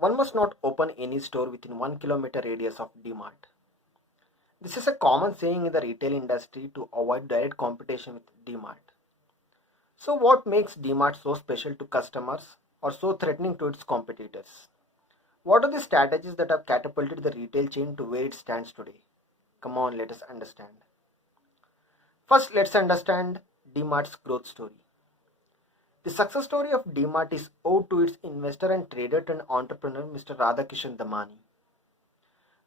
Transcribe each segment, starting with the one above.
one must not open any store within 1 kilometer radius of DMart. This is a common saying in the retail industry to avoid direct competition with DMart. So, what makes DMart so special to customers or so threatening to its competitors? What are the strategies that have catapulted the retail chain to where it stands today? Come on, let us understand. First, let's understand DMart's growth story. The success story of DMart is owed to its investor and trader turned entrepreneur Mr. Radhakishan Damani.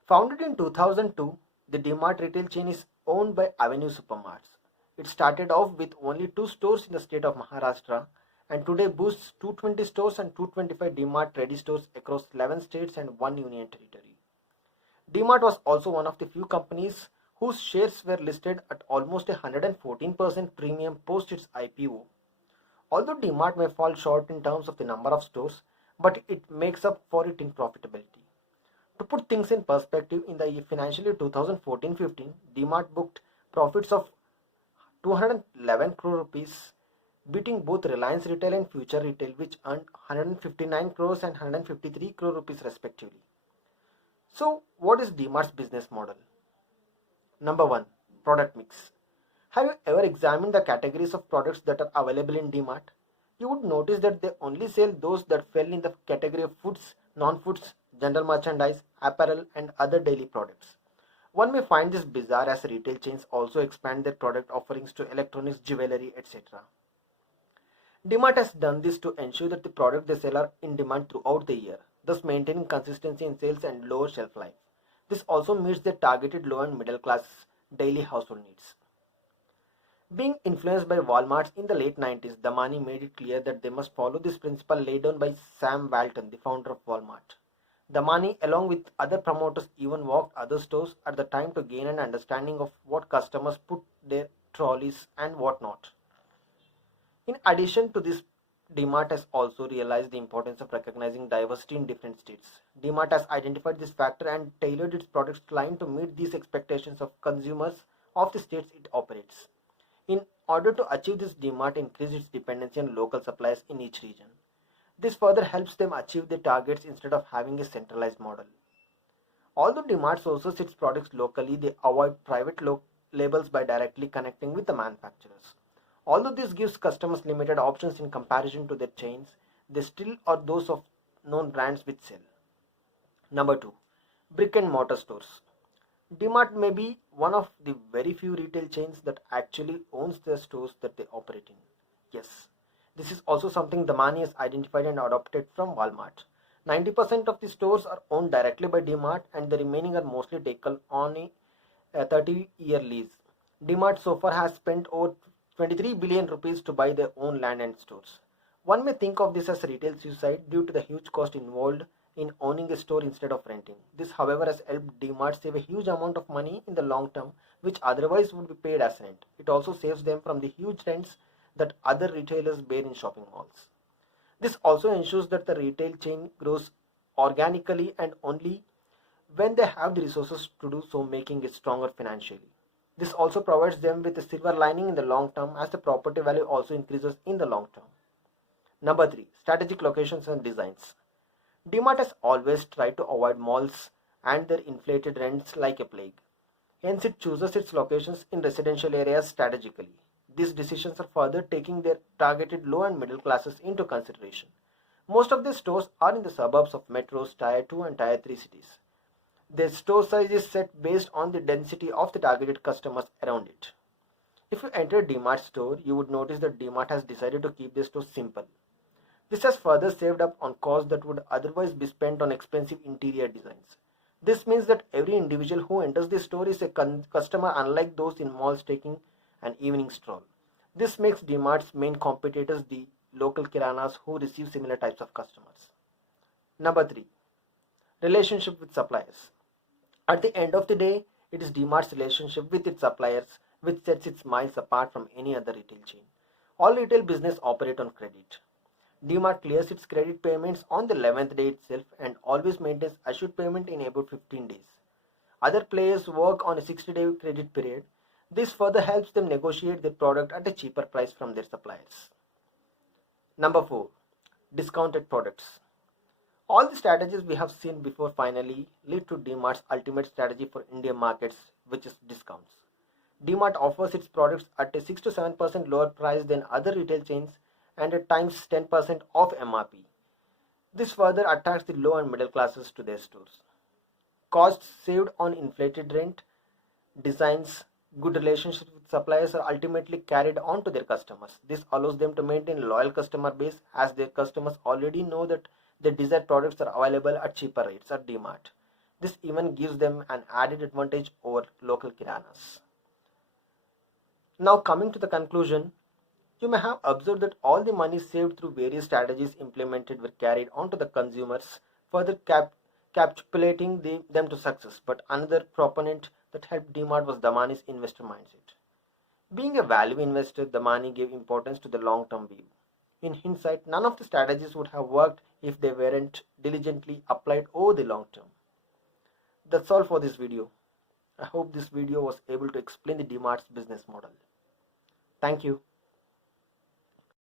Founded in 2002, the DMart retail chain is owned by Avenue Supermarts. It started off with only 2 stores in the state of Maharashtra and today boasts 220 stores and 225 DMart ready stores across 11 states and 1 union territory. DMart was also one of the few companies whose shares were listed at almost a 114% premium post its IPO. Although DMart may fall short in terms of the number of stores, but it makes up for it in profitability. To put things in perspective, in the financial year 2014-15, DMart booked profits of 211 crore rupees, beating both Reliance Retail and Future Retail, which earned 159 crores and 153 crore rupees respectively. So, what is DMart's business model? Number 1. Product mix. Have you ever examined the categories of products that are available in DMart? You would notice that they only sell those that fell in the category of foods, non-foods, general merchandise, apparel, and other daily products. One may find this bizarre as retail chains also expand their product offerings to electronics, jewelry, etc. DMart has done this to ensure that the products they sell are in demand throughout the year, thus maintaining consistency in sales and lower shelf life. This also meets their targeted low and middle class daily household needs. Being influenced by Walmart in the late 90s, Damani made it clear that they must follow this principle laid down by Sam Walton, the founder of Walmart. Damani, along with other promoters, even walked other stores at the time to gain an understanding of what customers put their trolleys and what not. In addition to this, DMart has also realized the importance of recognizing diversity in different states. DMart has identified this factor and tailored its products line to meet these expectations of consumers of the states it operates. In order to achieve this, DMart increased its dependency on local suppliers in each region. This further helps them achieve their targets instead of having a centralized model. Although DMart sources its products locally, they avoid private labels by directly connecting with the manufacturers. Although this gives customers limited options in comparison to their chains, they still are those of known brands which sell. Number 2. Brick and mortar stores. DMart may be one of the very few retail chains that actually owns the stores that they operate in. Yes, this is also something Damani has identified and adopted from Walmart. 90% of the stores are owned directly by DMart and the remaining are mostly taken on a 30-year lease. DMart so far has spent over 23 billion rupees to buy their own land and stores. One may think of this as retail suicide due to the huge cost involved in owning a store instead of renting. This, however, has helped DMart save a huge amount of money in the long term, which otherwise would be paid as rent. It also saves them from the huge rents that other retailers bear in shopping malls. This also ensures that the retail chain grows organically and only when they have the resources to do so, making it stronger financially. This also provides them with a silver lining in the long term as the property value also increases in the long term. Number 3. Strategic locations and designs. DMart has always tried to avoid malls and their inflated rents like a plague. Hence, it chooses its locations in residential areas strategically. These decisions are further taking their targeted low and middle classes into consideration. Most of the stores are in the suburbs of metros, Tier 2 and Tier 3 cities. Their store size is set based on the density of the targeted customers around it. If you enter a DMart store, you would notice that DMart has decided to keep their store simple. This has further saved up on costs that would otherwise be spent on expensive interior designs. This means that every individual who enters the store is a customer, unlike those in malls taking an evening stroll. This makes DMart's main competitors the local kiranas who receive similar types of customers. Number 3. Relationship with suppliers. At the end of the day, it is DMart's relationship with its suppliers which sets its miles apart from any other retail chain. All retail business operate on credit. DMart clears its credit payments on the 11th day itself and always maintains assured payment in about 15 days. Other players work on a 60-day credit period. This further helps them negotiate their product at a cheaper price from their suppliers. Number 4. Discounted products. All the strategies we have seen before finally lead to DMart's ultimate strategy for Indian markets, which is discounts. DMart offers its products at a 6 to 7% lower price than other retail chains and at times 10% off MRP. This further attracts the low and middle classes to their stores. Costs saved on inflated rent, designs, good relationships with suppliers are ultimately carried on to their customers. This allows them to maintain a loyal customer base as their customers already know that their desired products are available at cheaper rates at DMart. This even gives them an added advantage over local kiranas. Now coming to the conclusion, you may have observed that all the money saved through various strategies implemented were carried on to the consumers, further capitulating them to success. But another proponent that helped DMart was Damani's investor mindset. Being a value investor, Damani gave importance to the long-term view. In hindsight, none of the strategies would have worked if they weren't diligently applied over the long term. That's all for this video. I hope this video was able to explain the DMart's business model. Thank you.